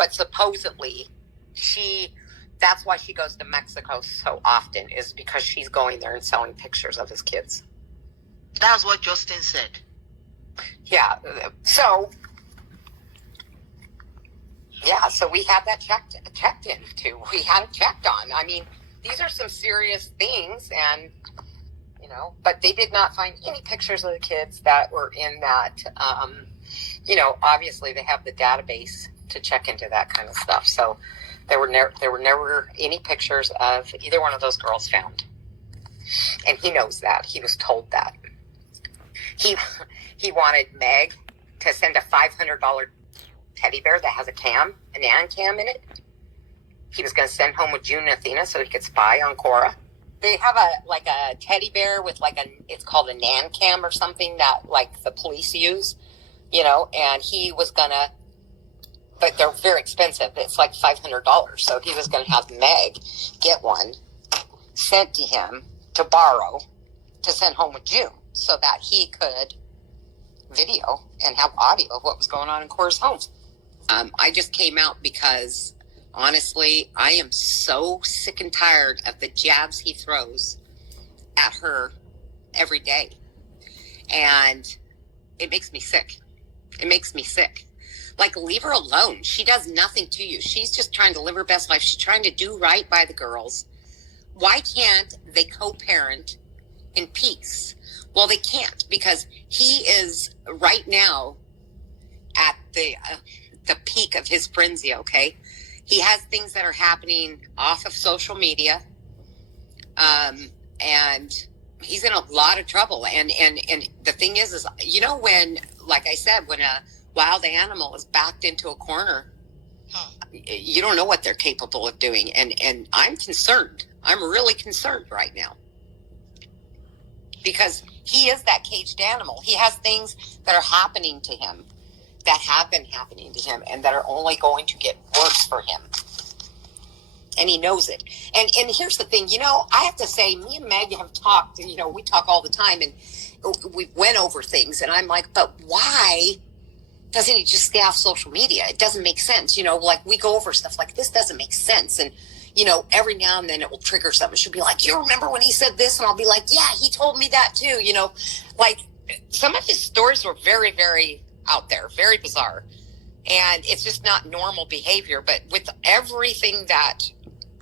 But supposedly that's why she goes to Mexico so often, is because she's going there and selling pictures of his kids. That's what Justin said. Yeah. So we had that checked into. We had it checked on. I mean, these are some serious things, and but they did not find any pictures of the kids that were in that. Obviously they have the database to check into that kind of stuff. So there were never any pictures of either one of those girls found, and he knows that. He was told that. He wanted Meg to send a $500 teddy bear that has a Nan cam in it. He was going to send home with June and Athena so he could spy on Cora. They have a teddy bear with it's called a Nan cam or something that the police use, and he was gonna, but they're very expensive. It's like $500. So he was going to have Meg get one sent to him to borrow to send home with June so that he could video and have audio of what was going on in Cora's home. I just came out because, honestly, I am so sick and tired of the jabs he throws at her every day. And it makes me sick. It makes me sick. Leave her alone. She does nothing to you. She's just trying to live her best life. She's trying to do right by the girls. Why can't they co-parent in peace? Well, they can't, because he is right now at the peak of his frenzy, okay? He has things that are happening off of social media, and he's in a lot of trouble. And the thing is when, like I said, when a wild animal is backed into a corner, you don't know what they're capable of doing. And I'm concerned. I'm really concerned right now, because he is that caged animal. He has things that are happening to him, that have been happening to him, and that are only going to get worse for him. And he knows it. And here's the thing, I have to say, me and Meg have talked, and, we talk all the time, and we went over things, and I'm like, but why doesn't he just stay off social media? It doesn't make sense. We go over stuff like this doesn't make sense. And, every now and then it will trigger something. She'll be like, you remember when he said this? And I'll be like, yeah, he told me that too. Some of his stories were very, very out there, very bizarre. And it's just not normal behavior. But with everything that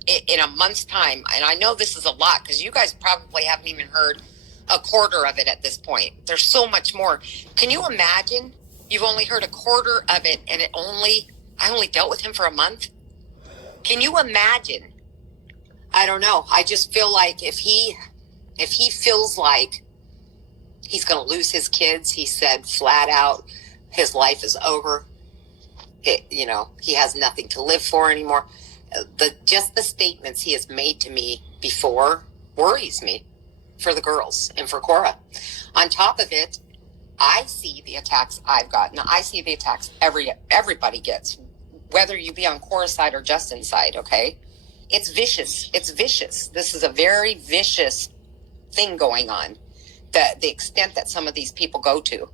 in a month's time, and I know this is a lot because you guys probably haven't even heard a quarter of it at this point. There's so much more. Can you imagine? You've only heard a quarter of it, and I only dealt with him for a month. Can you imagine? I don't know. I just feel like if he feels like he's going to lose his kids, he said flat out, his life is over. He has nothing to live for anymore. Just the statements he has made to me before worries me for the girls and for Cora. On top of it, I see the attacks I've gotten. I see the attacks everybody gets, whether you be on Cora's side or Justin's side, okay? It's vicious. It's vicious. This is a very vicious thing going on. The extent that some of these people go to,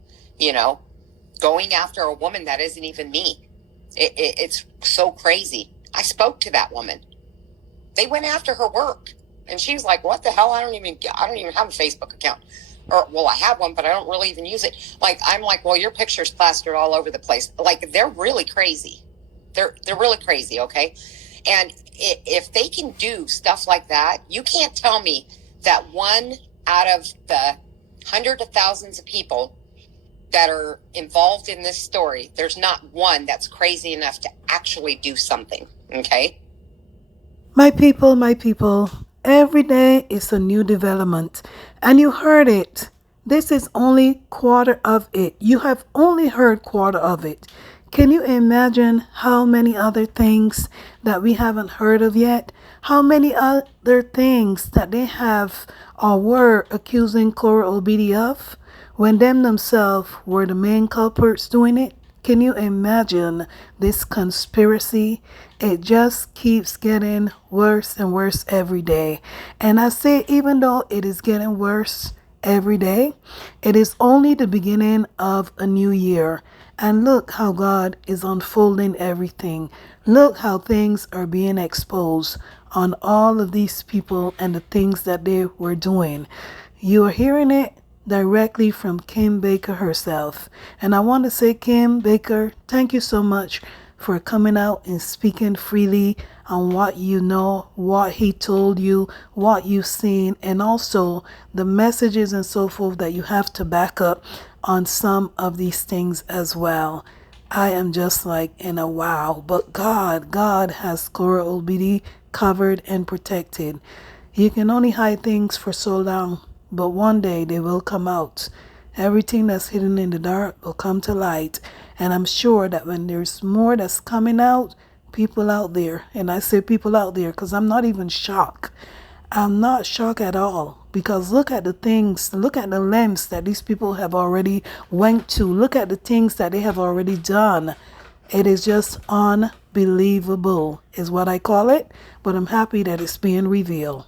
going after a woman that isn't even me. It's so crazy. I spoke to that woman. They went after her work, and she was like, what the hell? I don't even have a Facebook account. Or, well, I have one, but I don't really even use it. I'm like, well, your picture's plastered all over the place. They're really crazy. They're really crazy, okay? And if they can do stuff like that, you can't tell me that one out of the hundreds of thousands of people that are involved in this story, there's not one that's crazy enough to actually do something, okay? My people, every day is a new development. And you heard it. This is only quarter of it. You have only heard quarter of it. Can you imagine how many other things that we haven't heard of yet? How many other things that they have or were accusing Cora Obidi of when them themselves were the main culprits doing it? Can you imagine this conspiracy? It just keeps getting worse and worse every day. And I say, even though it is getting worse every day. It is only the beginning of a new year. And look how God is unfolding everything. Look how things are being exposed on all of these people and the things that they were doing. You are hearing it directly from Kim Baker herself. And I want to say, Kim Baker, thank you so much for coming out and speaking freely on what you know, what he told you, what you've seen, and also the messages and so forth that you have to back up on some of these things as well. I am just like in a wow. But God has Cora Olbidi covered and protected. You can only hide things for so long, but one day they will come out. Everything that's hidden in the dark will come to light. And I'm sure that when there's more that's coming out, people out there, and I say people out there because I'm not even shocked. I'm not shocked at all, because look at the things, look at the lengths that these people have already went to. Look at the things that they have already done. It is just unbelievable is what I call it, but I'm happy that it's being revealed.